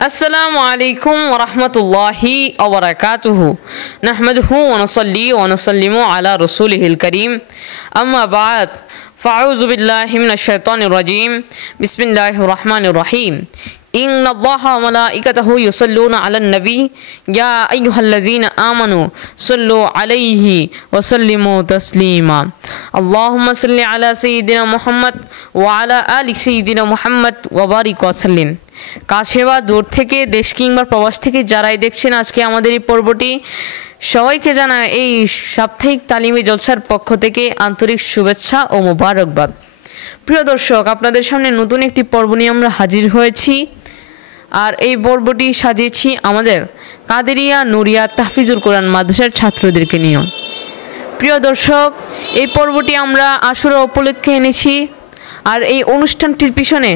السلام عليكم ورحمة الله وبركاته نحمده ونصلي ونسلم على رسوله الكريم أما بعد فأعوذ بالله من الشيطان الرجيم بسم الله الرحمن الرحيم إن الله وملائكته يصلون على النبي يا أيها الذين آمنوا صلوا عليه وسلموا تسليما اللهم صل على سيدنا محمد وعلى آل سيدنا محمد وبارك وسلم কাছে বা দূর থেকে দেশ কিংবা প্রবাস থেকে যারাই দেখছেন আজকে আমাদের এই পর্বটি সবাইকে জানাই এই সাপ্তাহিক তালিমি জলসার পক্ষ থেকে আন্তরিক শুভেচ্ছা ও মোবারকবাদ। প্রিয় দর্শক, আপনাদের সামনে নতুন একটি পর্ব নিয়ে আমরা হাজির হয়েছি আর এই পর্বটি সাজিয়েছি আমাদের কাদেরিয়া নুরিয়া তাহফিজুল কোরআন মাদ্রাসার ছাত্রদেরকে নিয়ে। প্রিয় দর্শক, এই পর্বটি আমরা আশুরা উপলক্ষে এনেছি আর এই অনুষ্ঠানটির পিছনে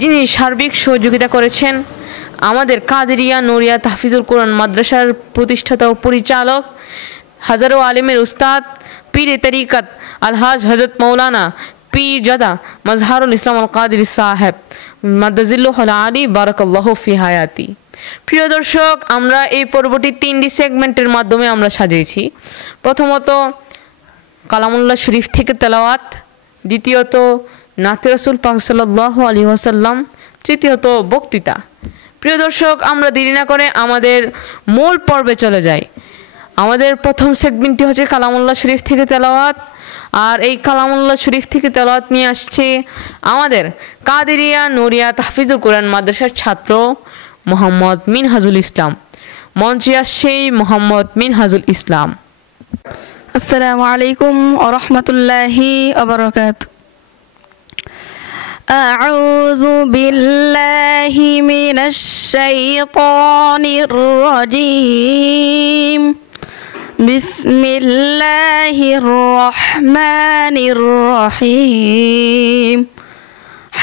যিনি সার্বিক সহযোগিতা করেছেন আমাদের কাদেরিয়া নুরিয়া তাহফিজুল কোরআন মাদ্রাসার প্রতিষ্ঠাতা ও পরিচালক হাজারো আলিমের উস্তাদ পীরে তরিকত আলহাজ হজরত মৌলানা পীরজাদা মাজহারুল ইসলাম আল কাদেরী সাহেব মাদ্দাজিল্লাহুল আলী বারাকাল্লাহু ফি হায়াতি। প্রিয় দর্শক, আমরা এই পর্বটি 3টি সেগমেন্টের মাধ্যমে আমরা সাজিয়েছি। প্রথমত কালামুল্লাহ শরীফ থেকে তেলাওয়াত, দ্বিতীয়ত নাতে রাসূল পাক সাল্লাল্লাহু আলাইহি ওয়াসাল্লাম, তৃতীয়ত বক্তৃতা। প্রিয় দর্শক, আমরা দেরি না করে আমাদের মূল পর্বে চলে যাই। আমাদের প্রথম সেগমেন্টটি হচ্ছে কালামুল্লাহ শরীফ থেকে তেলাওয়াত আর এই কালামুল্লাহ শরীফ থেকে তেলাওয়াত নিয়ে আসছে আমাদের কাদেরিয়া নুরিয়া তাহফিজুল কোরআন মাদ্রাসার ছাত্র মোহাম্মদ মিনহাজুল ইসলাম। মঞ্চে আসছে মোহাম্মদ মিনহাজুল ইসলাম। আসসালামু আলাইকুম ওয়া রাহমাতুল্লাহি ওয়া বারাকাতুহু। أعوذ بالله من الشيطان الرجيم بسم الله الرحمن الرحيم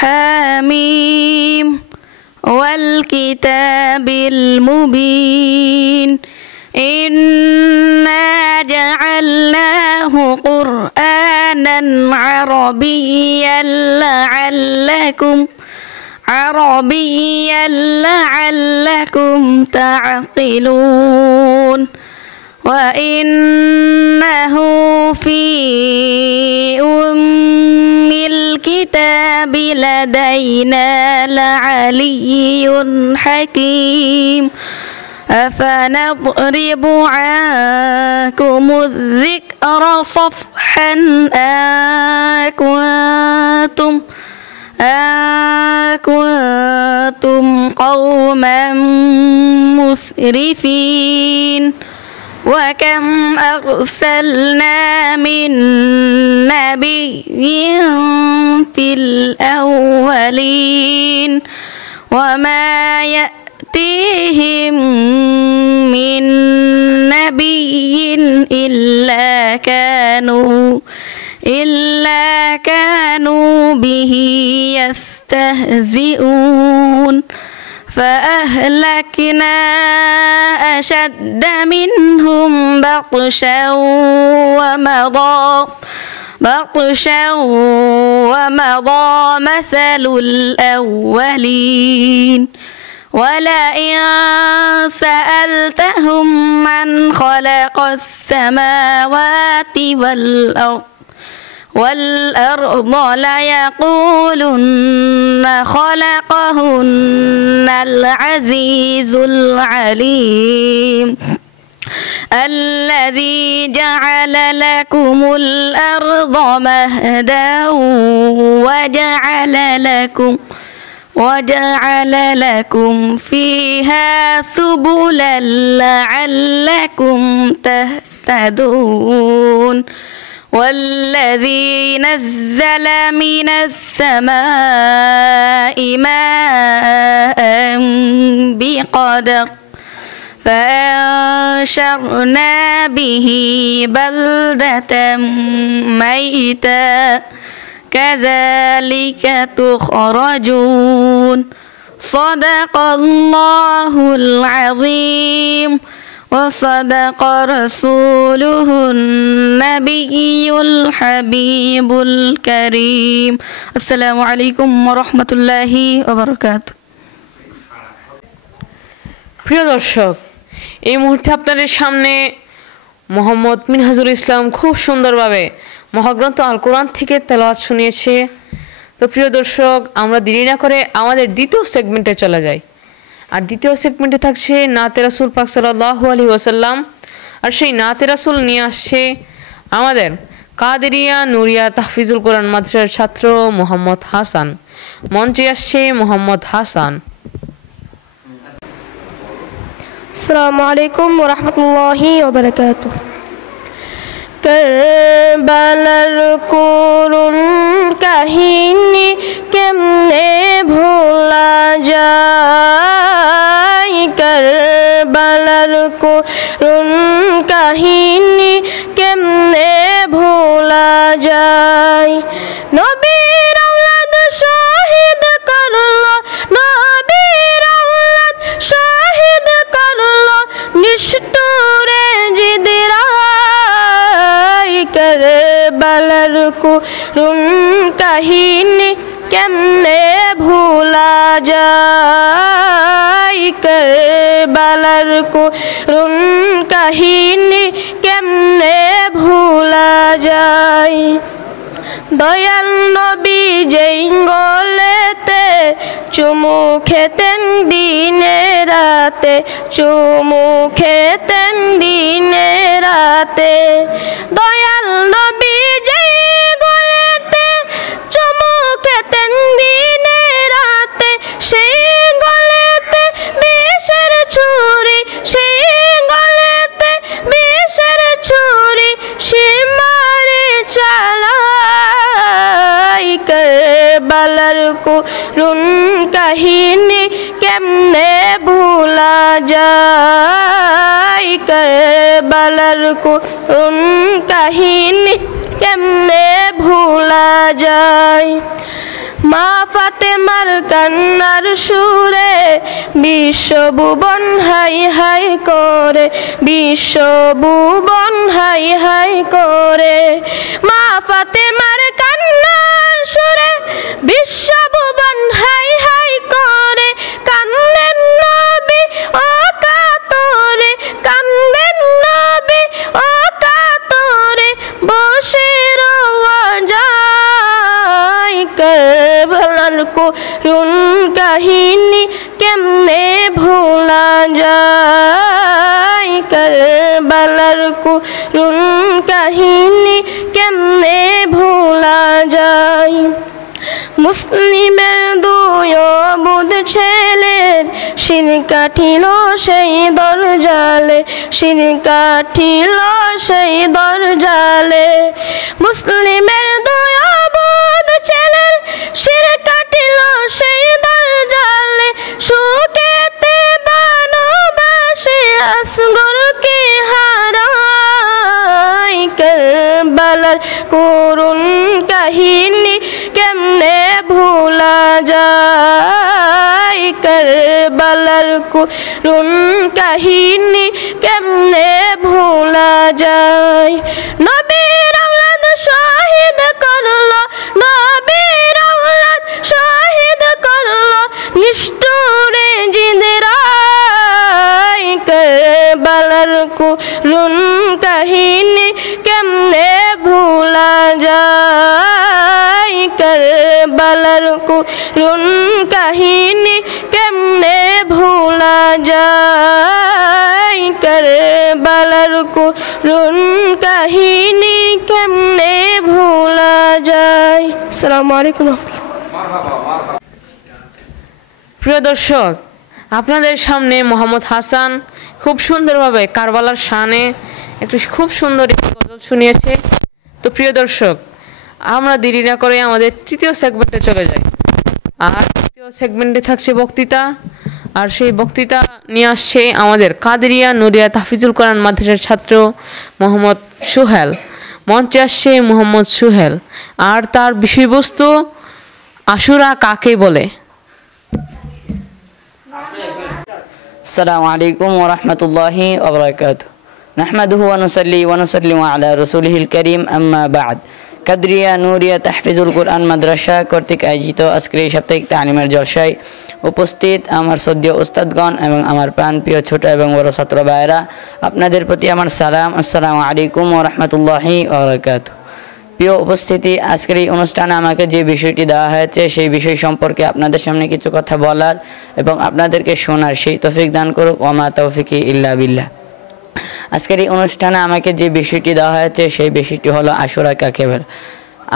حميم والكتاب المبين إنا جعلناه قرآنا عربيا لعلكم تعقلون وإنه في أم الكتاب لدينا لعلي حكيم أفنضرب عنكم الذكر صفحا أكنتم قوما مسرفين وكم أرسلنا من نبي في الأولين وما يأتيهم من نبي إلا كانوا به يستهزئون فأهلكنا أشد منهم بطشا ومضى مثل الأولين ولئن سألتهم من خلق السماوات والأرض ليقولن خلقهن العزيز العليم الذي جعل لكم الأرض مهدا وجعل لكم فيها سبلا لعلكم تهتدون والذي نزل من السماء ماء بقدر فأنشرنا به بلدة ميتا كذلك تخرجون صدق الله العظيم وصدق رسوله النبي الحبيب الكريم. السلام عليكم ورحمة الله وبركاته. প্রিয় দর্শক, এই মুহূর্তে আপনাদের সামনে মোহাম্মদ মিনহাজুল ইসলাম খুব সুন্দরভাবে মহাগ্রন্থ আল কোরআন থেকে তেলাওয়াত শুনিয়েছে। তো প্রিয় দর্শক, আমরা দেরি না করে আমাদের দ্বিতীয় সেগমেন্টে চলে যাই। আর দ্বিতীয় সেগমেন্টে থাকছে নাতে রাসূল পাক সাল্লাল্লাহু আলাইহি ওয়াসাল্লাম। আর সেই নাতে রাসূল নিয়ে আসছে আমাদের কাদেরিয়া নুরিয়া তাহফিজুল কোরআন মাদ্রাসার ছাত্র মোহাম্মদ হাসান। মঞ্চে আসছে মোহাম্মদ হাসান। আসসালামু আলাইকুম ওয়া রাহমাতুল্লাহি ওয়া বারাকাতুহু। কারবালার করুণ কাহিনী কেমনে ভোলা যায়, কারবালার করুণ কাহিনী কেমনে ভোলা যায়। নবীর আওলাদ শহীদ করলো, নবীর আওলাদ শহীদ করলো নিষ্ঠুরে জিদরা। কারবালার করুণ কাহিনী কেমনে ভোলা যায়, কারবালার করুণ কাহিনী কেমনে ভোলা যায়। দয়াল নবী যেই গলেতে চুমু খেতেন দিনে রাতে, চুমু খেতেন দিনে রাতে। দয়াল নবী যেই গলেতে চুমু খেতেন দিনে রাতে, সেই গলেতে বিষের ছুরি, সেই গলেতে বিষের ছুরি সীমারে চালাই। কারবালার করুণ কাহিনী কেমনে ভোলা যায়, কারবালার করুণ কাহিনী কেমনে ভোলা যায়। মা ফাতেমার কান্নার সুরে বিশ্বভুবন হাই হাই করে, বিশ্বভুবন হাই হাই করে। মা ফাতেমার কান্নার সুরে বিশ্বভুবন হাই হাই করে। কান্দেন নবী ও কাতরে, কান্দেন নবী ও কাতরে বসে রওয়া যায়। কারবালার করুণ কাহিনী কেমনে ভোলা যায়, কারবালার করুণ কাহিনী কেমনে ভোলা যায়। মুসলিমের দুই অবুধ ছেলের শির কাঠিল সেই দরজালে, শির কাঠিল সেই দরজালে। মুসলিমের দুই অবুধ ছেলের শির কাঠিল সেই দরজালে। সুখেতে বানবাসে আসগরকে হারায়। কারবালার করুণ কাহিনী কেমনে ভোলা যায়, কারবালার করুণ কাহিনী কেমনে ভোলা যায়। নবীর আওলাদ শহীদ করলো, নবীর আওলাদ শহীদ করলো নিষ্ঠুরে জিদরা। কারবালার করুণ কাহিনী কেমনে ভোলা যায়, কারবালার করুণ কাহিনী কেমনে ভোলা যায়, কারবালার করুণ কাহিনী কেমনে ভোলা যায়। আসসালামু আলাইকুম। প্রিয় দর্শক, আপনাদের সামনে মোহাম্মদ হাসান খুব সুন্দরভাবে কারবালার শানে একটু খুব সুন্দর একটি গজল শুনিয়েছে। তো প্রিয় দর্শক, আমরা দেরি না করে আমাদের তৃতীয় সেগমেন্টে চলে যাই। আর তৃতীয় সেগমেন্টে থাকছে বক্তৃতা। আর সেই বক্তৃতা নিয়ে আসছে আমাদের কাদেরিয়া নুরিয়া তাহফিজুল কোরআন মাদ্রাসার ছাত্র মোহাম্মদ সুহেল। মঞ্চে আসছে মোহাম্মদ সুহেল। আর তার বিষয়বস্তু আশুরা কাকে বলে। আসসালামু আলাইকুম ওয়া রাহমাতুল্লাহি ওয়া বারাকাতুহু। নাহমাদুহু ওয়া নুসাল্লি ওয়া নুসাল্লিমু আলা রাসূলিহিল কারীম, আম্মা বা'দ। কাদরিয়া নুরিয়া তাহফিজুল কোরআন মাদ্রাসা কর্তৃক আয়োজিত আজকের এই সাপ্তাহিক তালিমের জলসায় উপস্থিত আমার শ্রদ্ধেয় উস্তাদগণ এবং আমার প্রাণপ্রিয় ছোট এবং বড় ছাত্র ভাইয়েরা, আপনাদের প্রতি আমার সালাম। আসসালামু আলাইকুম ওয়া রাহমাতুল্লাহি ওয়া বারাকাতুহু। প্রিয় উপস্থিতি, আজকের এই অনুষ্ঠানে আমাকে যে বিষয়টি দেওয়া হয়েছে সেই বিষয় সম্পর্কে আপনাদের সামনে কিছু কথা বলার এবং আপনাদেরকে শোনার সেই তৌফিক দান করুক। ওয়া মা তাওফিকি ইল্লা বিল্লাহ। আজকের এই অনুষ্ঠানে আমাকে যে বিষয়টি দেওয়া হয়েছে সেই বিষয়টি হলো আশুরা কাকে বলে।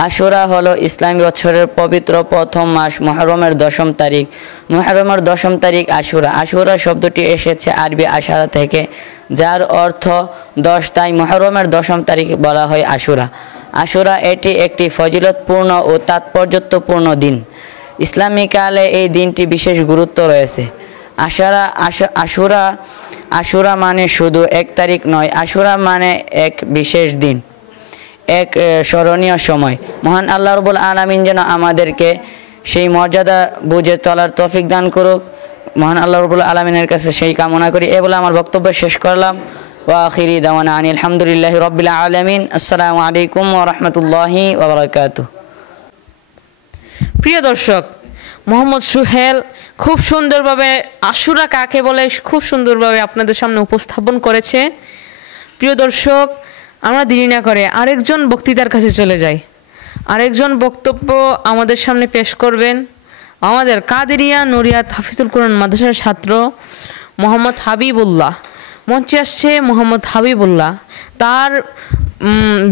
আশুরা হলো ইসলামী বছরের পবিত্র প্রথম মাস মুহররমের 10ম তারিখ। মুহররমের 10ম তারিখ আশুরা। আশুরা শব্দটি এসেছে আরবি আশারা থেকে, যার অর্থ 10, তাই মুহররমের 10ম তারিখ বলা হয় আশুরা। আশুরা এটি একটি ফজিলতপূর্ণ ও তাৎপর্যপূর্ণ দিন। ইসলামী কালে এই দিনটি বিশেষ গুরুত্ব রয়েছে। আশুরা মানে শুধু এক তারিখ নয়, আশুরা মানে এক বিশেষ দিন, এক স্মরণীয় সময়। মহান আল্লাহ রাব্বুল আলামিন যেন আমাদেরকে সেই মর্যাদা বুঝে চলার তৌফিক দান করুক। মহান আল্লাহ রাব্বুল আলামিনের কাছে সেই কামনা করি। এ বলে আমার বক্তব্য শেষ করলাম। ওয়া আখিরি দাওয়ানা আনিল হামদুলিল্লাহি রাব্বিল আলামিন। আসসালামু আলাইকুম ওয়া রাহমাতুল্লাহি ওয়া বারাকাতুহু। প্রিয় দর্শক, মোহাম্মদ সুহেল খুব সুন্দরভাবে আশুরা কাকে বলে খুব সুন্দরভাবে আপনাদের সামনে উপস্থাপন করেছে। প্রিয় দর্শক, আমরা দেরি না করে আরেকজন বক্তৃতার কাছে চলে যাই। আরেকজন বক্তব্য আমাদের সামনে পেশ করবেন আমাদের কাদেরিয়া নুরিয়া হাফিজুল কোরআন মাদ্রাসার ছাত্র মোহাম্মদ হাবিবুল্লাহ। মঞ্চে আসছে মোহাম্মদ হাবিবুল্লাহ। তার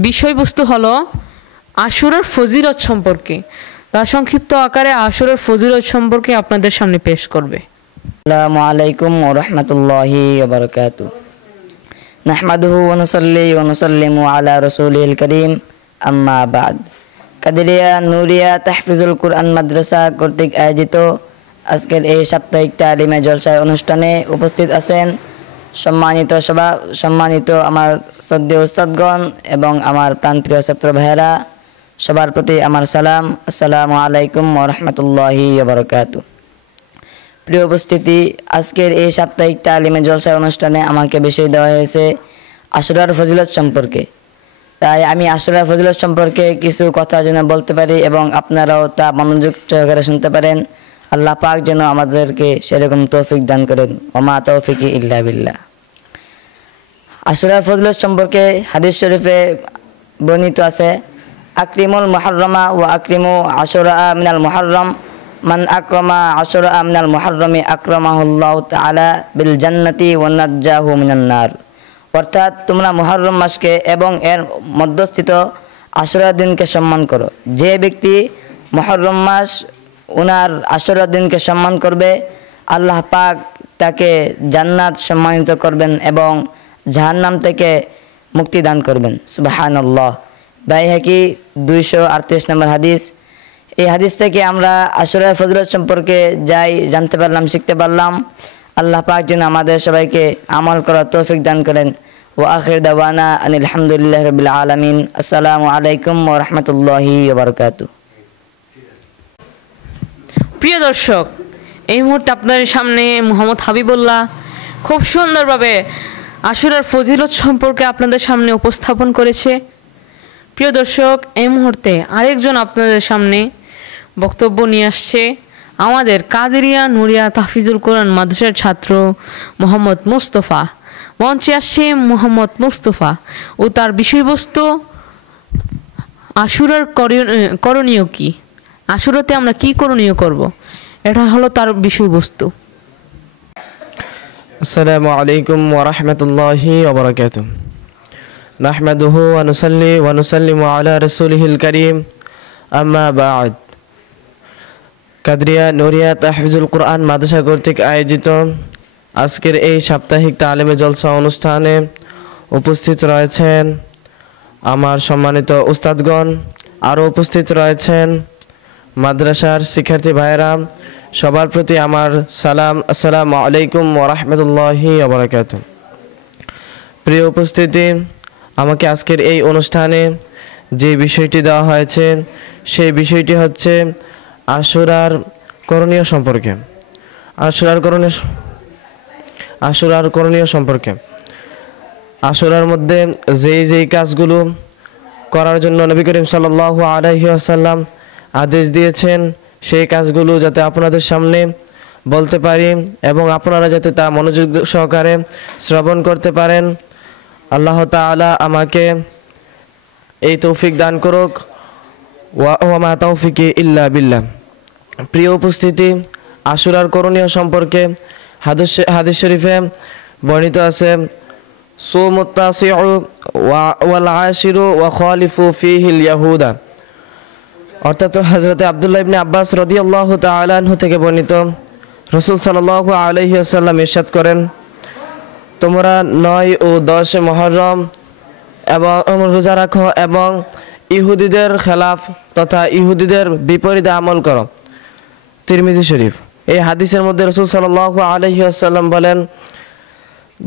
বিষয়বস্তু হলো আশুরার ফজিলত সম্পর্কে। তার সংক্ষিপ্ত আকারে আশুরার ফজিলত সম্পর্কে আপনাদের সামনে পেশ করবে। আসসালামু আলাইকুম ওয়া রাহমাতুল্লাহি ওয়া বারাকাতুহু। নাহমাদুহু ওয়া নুসাল্লি ওয়া নুসাল্লিমু আলা রাসূলিল কারীম, আম্মা বাদ। কাদেরিয়া নুরিয়া তাহফিজুল কোরআন মাদ্রাসা কর্তৃক আয়োজিত আজকের এই সাপ্তাহিক তালিমে জলসায় অনুষ্ঠানে উপস্থিত আছেন সম্মানিত আমার শ্রদ্ধেয় উস্তাদগণ এবং আমার প্রাণপ্রিয় ছাত্র ভাইয়েরা। সবার প্রতি আমার সালাম। আসসালামু আলাইকুম ওয়া রাহমাতুল্লাহি ওয়া বারাকাতুহু। প্রিয় উপস্থিতি, আজকের এই সাপ্তাহিক তালিমে জলসায় অনুষ্ঠানে আমাকে বিষয় দেওয়া হয়েছে আশুরার ফজিলত সম্পর্কে। তাই আমি আশুরার ফজিলত সম্পর্কে কিছু কথা যেন বলতে পারি এবং আপনারাও তা মনোযোগ সহকারে শুনতে পারেন। আল্লাহ পাক যেন আমাদেরকে সেরকম তৌফিক দান করেন। ওয়া মা তাওফিকি ইল্লা বিল্লাহ। আশুরার ফজিলত সম্পর্কে হাদিস শরীফে বর্ণিত আছে, আকরিমুল মুহাররমা ওয়া আকরিমু আশুরা মিনাল মুহাররম, মান আক্রমা আশুরা মিনাল মুহাররমি আকরামাহুল্লাহু তাআলা বিল জান্নাতি ওয়া নাজ্জাহু মিনান নার। অর্থাৎ তোমরা মুহররম মাসকে এবং এর মধ্যস্থিত আশুরা দিনকে সম্মান করো। যে ব্যক্তি মুহররম মাস উনার আশুরা দিনকে সম্মান করবে, আল্লাহ পাক তাকে জান্নাত সম্মানিত করবেন এবং জাহান্নাম থেকে মুক্তি দান করবেন। সুবহানাল্লাহ। বাইহাকি 238 নম্বর হাদিস। এই হাদিস থেকে আমরা আশুরার ফজিলত সম্পর্কে যাই জানতে পারলাম, শিখতে পারলাম। আল্লাহ পাক যেন আমাদের সবাইকে আমল করার তৌফিক দান করেন। ওয়া আখির দাওয়ানা আনিল হামদুলিল্লাহি রাব্বিল আলামিন। আসসালামু আলাইকুম ওয়া রাহমাতুল্লাহি ওয়া বারাকাতুহু। প্রিয় দর্শক, এই মুহূর্তে আপনাদের সামনে মোহাম্মদ হাবিবুল্লাহ খুব সুন্দরভাবে আশুরার ফজিলত সম্পর্কে আপনাদের সামনে উপস্থাপন করেছে। প্রিয় দর্শক, এই মুহূর্তে আরেকজন আপনাদের সামনে বক্তব্য নিয়ে আসছে আমাদের কাদেরিয়া নুরিয়া তাহফিজুল কোরআন মাদ্রাসার ছাত্র মোহাম্মদ মুস্তফা। মঞ্চে আসছে মোহাম্মদ মুস্তফা ও তার বিষয়বস্তু আশুরার করণীয় কি, আশুরাতে আমরা কি করণীয় করব, এটা হলো তার বিষয়বস্তু। আসসালামু আলাইকুম ওয়া রাহমাতুল্লাহি ওয়া বারাকাতুহু। নাহমাদুহু ওয়া নুসাল্লি ওয়া নুসাল্লিমু আলা রাসূলিহিল কারীম, আম্মা বা'দ। কাদেরিয়া নুরিয়া তাহফিজুল কোরআন মাদ্রাসা কর্তৃক আয়োজিত আজকের এই সাপ্তাহিক তালিমে জলসা অনুষ্ঠানে উপস্থিত রয়েছেন আমার সম্মানিত উস্তাদগণ, আরও উপস্থিত রয়েছেন মাদ্রাসার শিক্ষার্থী ভাইয়েরা। সবার প্রতি আমার সালাম। আসসালামু আলাইকুম ওয়া রাহমাতুল্লাহি ওয়া বারাকাতুহু। প্রিয় উপস্থিতি, আমাকে আজকের এই অনুষ্ঠানে যে বিষয়টি দেওয়া হয়েছে সেই বিষয়টি হচ্ছে আশুরার করণীয় সম্পর্কে। আশুরার করণীয় সম্পর্কে আশুরার মধ্যে যেই কাজগুলো করার জন্য নবী করিম সাল্লাল্লাহু আলাইহি ওয়াসাল্লাম আদেশ দিয়েছেন সেই কাজগুলো যাতে আপনাদের সামনে বলতে পারি এবং আপনারা যাতে তা মনোযোগ সহকারে শ্রবণ করতে পারেন। আল্লাহ তাআলা আমাকে এই তৌফিক দান করুক। ওয়া মা তাওফিকি ইল্লা বিল্লাহ। প্রিয় উপস্থিতি, আশুরার করণীয় সম্পর্কে হাদিস শরীফে বর্ণিত আছে, সুমুত তাসিউ ওয়াল আশিরু ওয়া খালিফু ফীহিল ইয়াহুদা। অর্থাৎ হযরত আব্দুল্লাহ ইবনে আব্বাস রাদিয়াল্লাহু তাআলা আনহু থেকে বর্ণিত, রাসূল সাল্লাল্লাহু আলাইহি ওয়াসাল্লাম ইরশাদ করেন, তোমরা 9 ও 10 মুহররম এবং রোজা রাখো এবং ইহুদিদের খেলাফ তথা ইহুদিদের বিপরীতে আমল করো। তিরমিজি শরীফ। এই হাদিসের মধ্যে রাসূল সাল্লাল্লাহু আলাইহি ওয়াসাল্লাম বলেন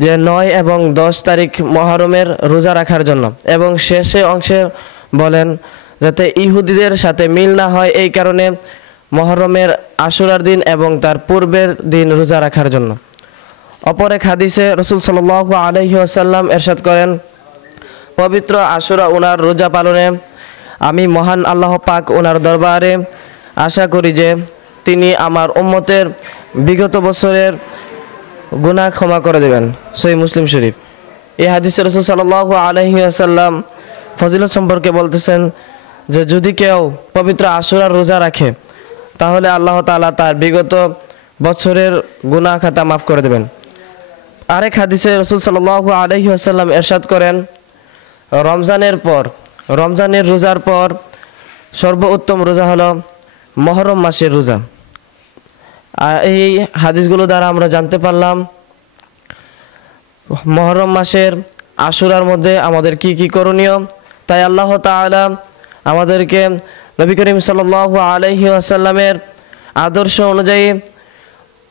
যে 9 এবং 10 তারিখ মুহররমের রোজা রাখার জন্য, এবং শেষে অংশে বলেন যাতে ইহুদিদের সাথে মিল না হয় এই কারণে মুহররমের আশুরার দিন এবং তার পূর্বের দিন রোজা রাখার জন্য। অপর এক হাদিসে রাসূল সাল্লাল্লাহু আলাইহি ওয়াসাল্লাম ইরশাদ করেন, পবিত্র আশুরা ওনার রোজা পালনে আমি মহান আল্লাহ পাক ওনার দরবারে আশা করি যে তিনি আমার উম্মতের বিগত বছরের গুনাহ ক্ষমা করে দেবেন। সহিহ মুসলিম শরীফ। এই হাদিসে রাসূল সাল্লাল্লাহু আলাইহি ওয়াসাল্লাম ফজিলত সম্পর্কে বলতেছেন যে যদি কেউ পবিত্র আশুরার রোজা রাখে তাহলে আল্লাহ তাআলা তার বিগত বছরের গুনাহ খাতা মাফ করে দেবেন। আরেক হাদিসে রাসূল সাল্লাল্লাহু আলাইহি ওয়াসাল্লাম ইরশাদ করেন, রমজানের রোজার পর সর্বোত্তম রোজা হলো মুহররম মাসের রোজা। এই হাদিসগুলো দ্বারা আমরা জানতে পারলাম মুহররম মাসের আশুরার মধ্যে আমাদের কি কি করণীয়। তাই আল্লাহ তাআলা আমাদেরকে নবী করিম সাল্লাল্লাহু আলাইহি ওয়াসাল্লামের আদর্শ অনুযায়ী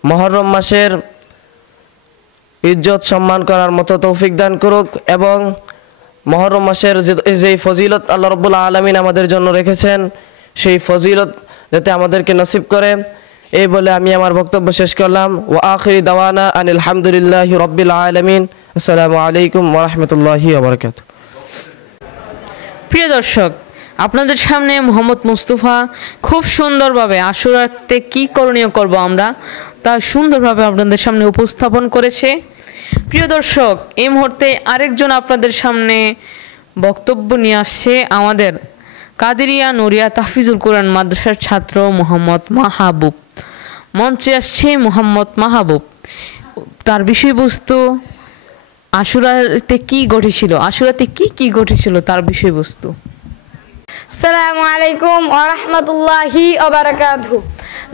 মুহররম মাসের ইজ্জত সম্মান করার মতো তৌফিক দান করুক, এবং মুহররম মাসের যে ফজিলত আল্লাহ রাব্বুল আলামিন আমাদের জন্য রেখেছেন সেই ফজিলত যাতে আমাদেরকে নসিব করে। এই বলে আমি আমার বক্তব্য শেষ করলাম। ওয়া আখিরি দাওয়ানা আনিল হামদুলিল্লাহি রাব্বিল আলামিন। আসসালামু আলাইকুম ওয়া রাহমাতুল্লাহি ওয়া বারাকাতুহু। প্রিয় দর্শক, আপনাদের সামনে মোহাম্মদ মুস্তফা খুব সুন্দরভাবে আশুরাতে কি করণীয় করব আমরা তা সুন্দরভাবে আপনাদের সামনে উপস্থাপন করেছে। প্রিয় দর্শক, এই মুহূর্তে আরেকজন আপনাদের সামনে বক্তব্য নিয়ে আসছে আমাদের কাদেরিয়া নুরিয়া তাহফিজুল কোরআন মাদ্রাসার ছাত্র মোহাম্মদ মাহবুব। মঞ্চে আসছে মোহাম্মদ মাহবুব। তার বিষয়বস্তু আশুরাতে কি ঘটেছিল তার বিষয়বস্তু। আসসালামু আলাইকুম ওয়া রাহমাতুল্লাহি ওয়া বারাকাতুহু।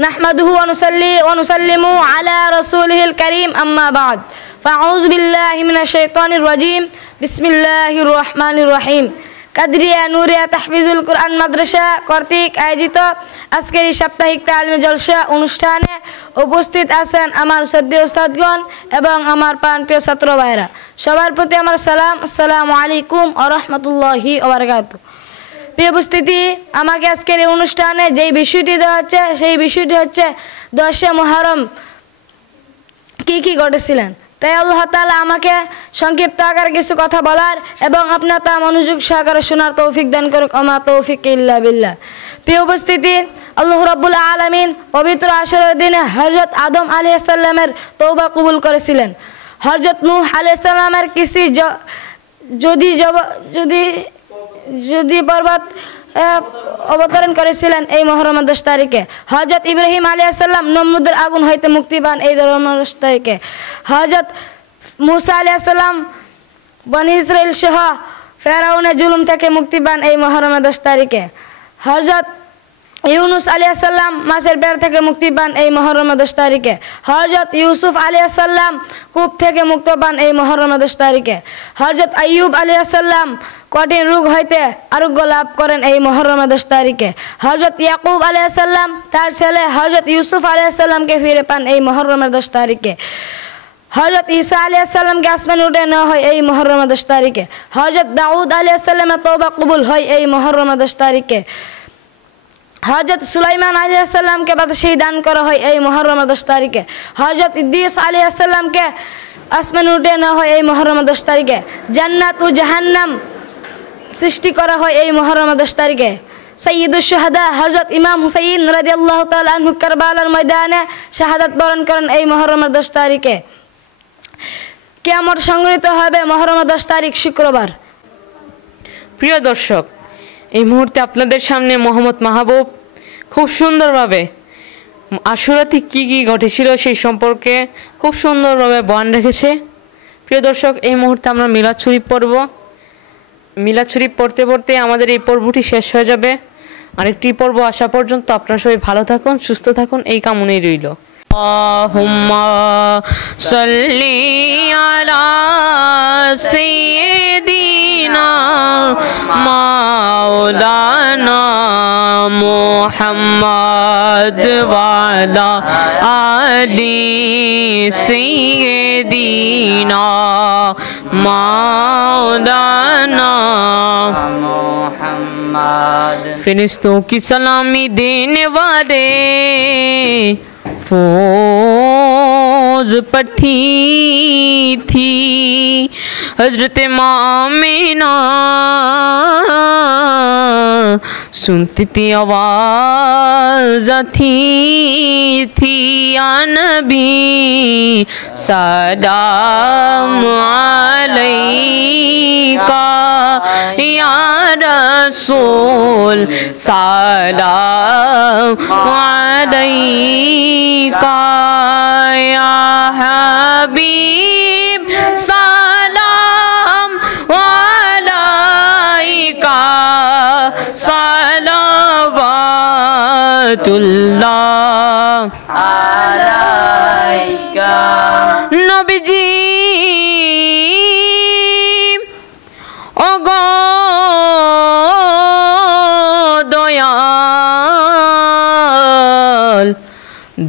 নাহমাদুহু ওয়া নুসাল্লি ওয়া নুসাল্লিমু আলা রাসূলিহিল কারীম, আম্মা বা'দ। ফাআউযু বিল্লাহি মিনাশ শাইতানির রাজীম। বিসমিল্লাহির রহমানির রহিম। কাদেরিয়া নুরিয়া তাহফিজুল কোরআন মাদ্রাসা কর্তৃক আয়োজিত আজকের এই সাপ্তাহিক তালিমে জলসা অনুষ্ঠানে উপস্থিত আছেন আমার শ্রদ্ধেয় উস্তাদগণ এবং আমার প্রাণপ্রিয় ছাত্র ভাইরা। সবার প্রতি আমার সালাম। আসসালামু আলাইকুম ওয়া রাহমাতুল্লাহি ওয়া বারাকাতুহু। প্রিয় উপস্থিতি, আমাকে আজকের এই অনুষ্ঠানে যেই বিষয়টি দেওয়া হচ্ছে সেই বিষয়টি হচ্ছে 10 মুহররম কি ঘটেছিলেন। তাই আল্লাহ তাআলা আমাকে সংক্ষিপ্ত আকারে কিছু কথা বলার এবং আপনার তা মনোযোগ সহকারে শোনার তৌফিক দান করুক। আমা তৌফিক ইল্লা বিল্লাহ। প্রিয় উপস্থিতি, আল্লাহ রাব্বুল আলামিন পবিত্র আশুরার দিনে হযরত আদম আলাইহিস সালামের তওবা কবুল করেছিলেন। হযরত নূহ আলাইহিস সালামের কিস্তি যদি পর্বত অবতরণ করেছিলেন এই মুহররম 10 তারিখে। হযরত ইব্রাহিম আলাইহিস সালাম নমরুদের আগুন হইতে মুক্তি পান এই 10 তারিখে। হযরত মূসা আলাইহিস সালাম বনি ইসরাইল সহ ফেরাউনের জুলুম থেকে মুক্তি পান এই মুহররম 10 তারিখে। হযরত ইউনুস আলাইহিস সালাম মাছের পেট থেকে মুক্তি পান এই মুহররম 10 তারিখে। হযরত ইউসুফ আলাইহিস সালাম কূপ থেকে মুক্ত পান এই মুহররম 10 তারিখে। হযরত আইয়ুব আলাইহিস সালাম কঠিন রোগ হইতে আরোগ্য লাভ করেন এই মুহররম 10 তারিখে। হযরত ইয়াকুব আলাইহিস সালাম তার ছেলে হযরত ইউসুফ আলাইহিস সালামকে ফিরে পান এই মুহররম 10 তারিখে। হযরত ঈসা আলাইহিস সালামকে আসমানে উঠে নেওয়া হয় এই মুহররম 10 তারিখে। হযরত দাউদ আলাইহিস সালামের তওবা কবুল হয় এই মুহররম 10 তারিখে। হযরত সুলাইমান আলাইহিস সালামকে বাদশাহী দান করা হয় এই মুহররম 10 তারিখে। হযরত ইদ্রিস আলাইহিস সালামকে আসমানে উঠে নেওয়া হয় এই মুহররম 10 তারিখে। জান্নাত ও জাহান্নাম সৃষ্টি করা হয় এই মুহররম 10 তারিখে। সৈয়দুশ শুহাদা হযরত ইমাম হুসাইন রাদিয়াল্লাহু তাআলা আনহু কারবালার ময়দানে শাহাদাত বরণ করেন এই মুহররমের 10 তারিখে। কিয়ামত সংঘটিত হবে মুহররমের 10 তারিখ শুক্রবার। প্রিয় দর্শক, এই মুহূর্তে আপনাদের সামনে মোহাম্মদ মাহবুব খুব সুন্দরভাবে আশুরাতে কী কী ঘটেছিল সেই সম্পর্কে খুব সুন্দরভাবে বয়ান রেখেছে। প্রিয় দর্শক, এই মুহূর্তে আমরা মিলাদ শরীফ পড়ব। মিলাদ শরীফ পড়তে পড়তে আমাদের এই পর্বটি শেষ হয়ে যাবে। আরেকটি পর্ব আসা পর্যন্ত আপনারা সবাই ভালো থাকুন, সুস্থ থাকুন, এই কামনাই রইল। আল্লাহুম্মা সাল্লি আলা সাইয়্যিদিনা মাওলানা মুহাম্মদ ওয়া আলা আলি সাইয়্যিদিনা माउलाना मोहम्मद। फरिश्तों की सलामी देने वाले फौज पर थी हजरत आमीना, सुनती थी आवाज़ थी या नबी सलाम अलैका या रसूल सलाम अलैका या हबीब सलाम अलैका सलावतुल्लाह अलैका। नबीजी ओगो दयाल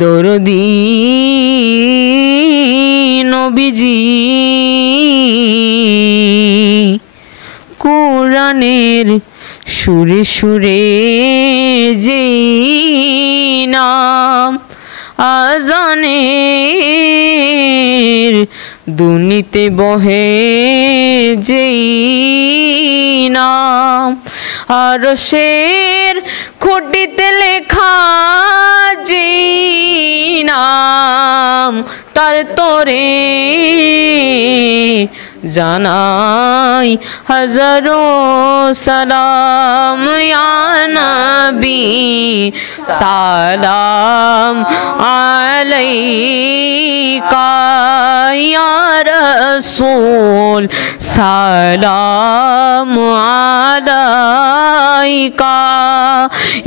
दरदी नबीजी কোরআনের সুরে সুরে যেই নাম আজানের দুনিতে বহে যেই নাম আরশের খুঁটিতে লেখা যেই নাম তার তরে জানাই হাজারো সালাম ইয়া নবী সালাম আলাইকা ইয়া রাসূল সালাম আলাইকা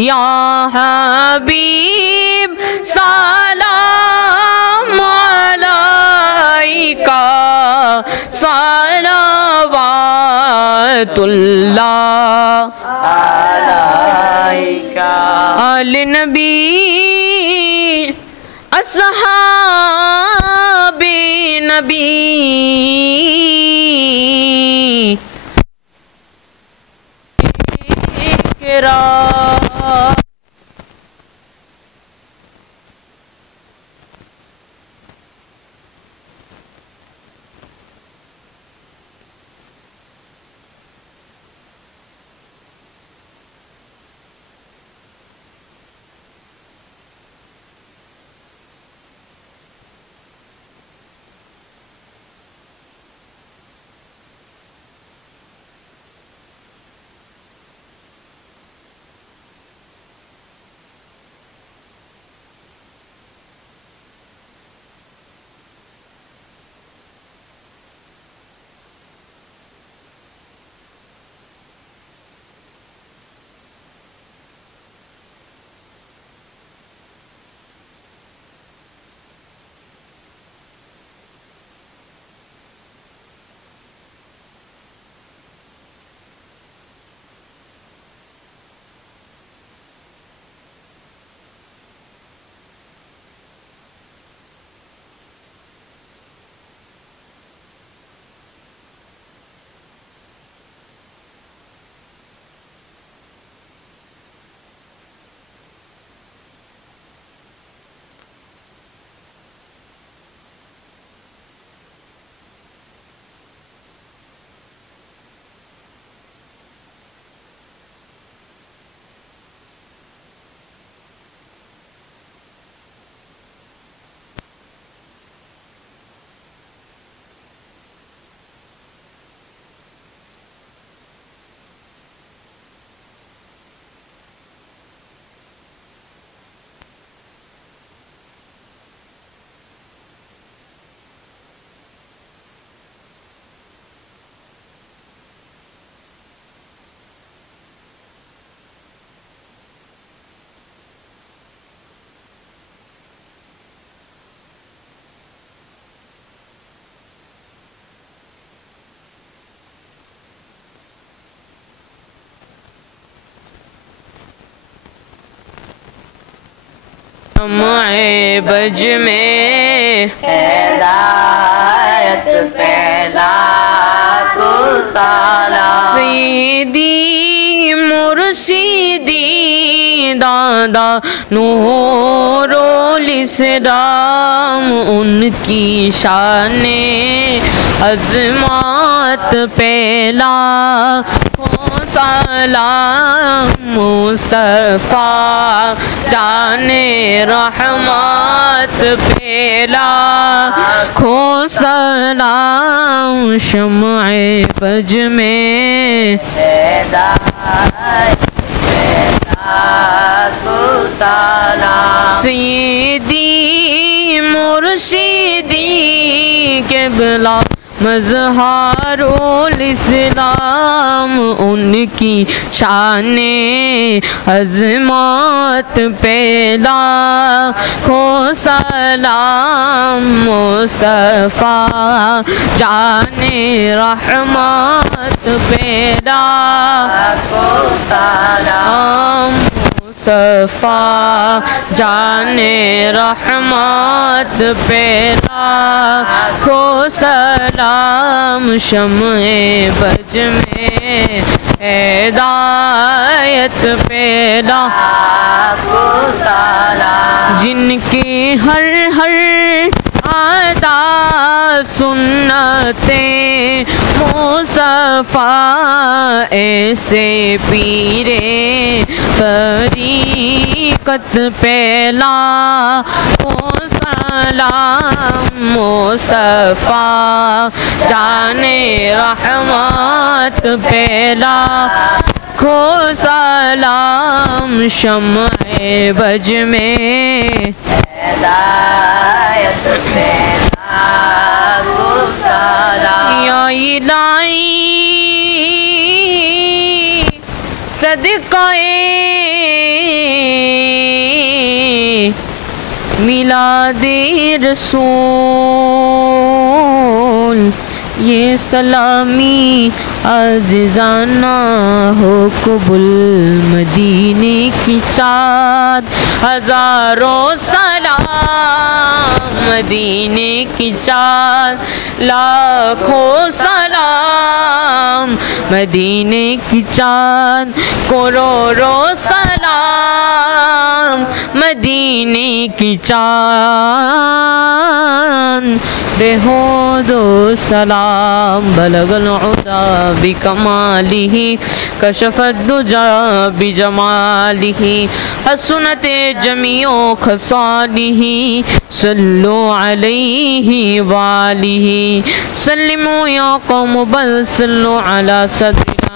ইয়া হাবিব সালাম আলাইকা সালাওয়াতুল্লাহ আলাইকা। আলে নবী আসহাবে নবী কিরাম शम्अ बज में हिदायत फैला तो साला सैयदी मुर्शिदी दादा नूरुल इस्लाम उनकी शाने अज़मत पहला हो सलाम मुस्तफ़ा जाने रहमत पहला खो सलाम शम्अ बज में हिदायत फैला तो साला सैयदी मुर्शिदी क़िबला मज़हारुल इस्लाम उनकी शाने अज़मत पहला खो सलाम मुस्तफ़ा जाने रहमत पहला को सलाम मुस्तफ़ा जाने रहमत पहला खो सलाम शम्अ बज में हिदायत पहला को सलाम जिनके हर हर आदा सुन्नतें मुस्तफ़ा ऐसे पीरे तरीक़त पहला ओ सलाम मुस्तफ़ा जाने रहमत पहला खो सलाम शम्अ बज में हिदायत फैला तो साला या इलाही सदक़े मिलादे रसूल ये सलामी अज़ीज़ाना हो कबुल मदीने की चाँद हज़ारों सलाम मदीने की चाँद लाखों सलाम मदीने की चाँद करोड़ों सलाम मदीने की चाँद बेहोदो सलाम बलगल उदा बिकमालिही कशफत दुजा बिजमालिही हसनत जमीओ खसालिही सल्लु अलैहि वालिही सल्लिमु या कौम बल सल्लु अला सद्रिना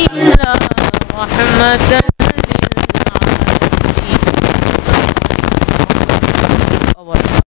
इल्ला रहमतन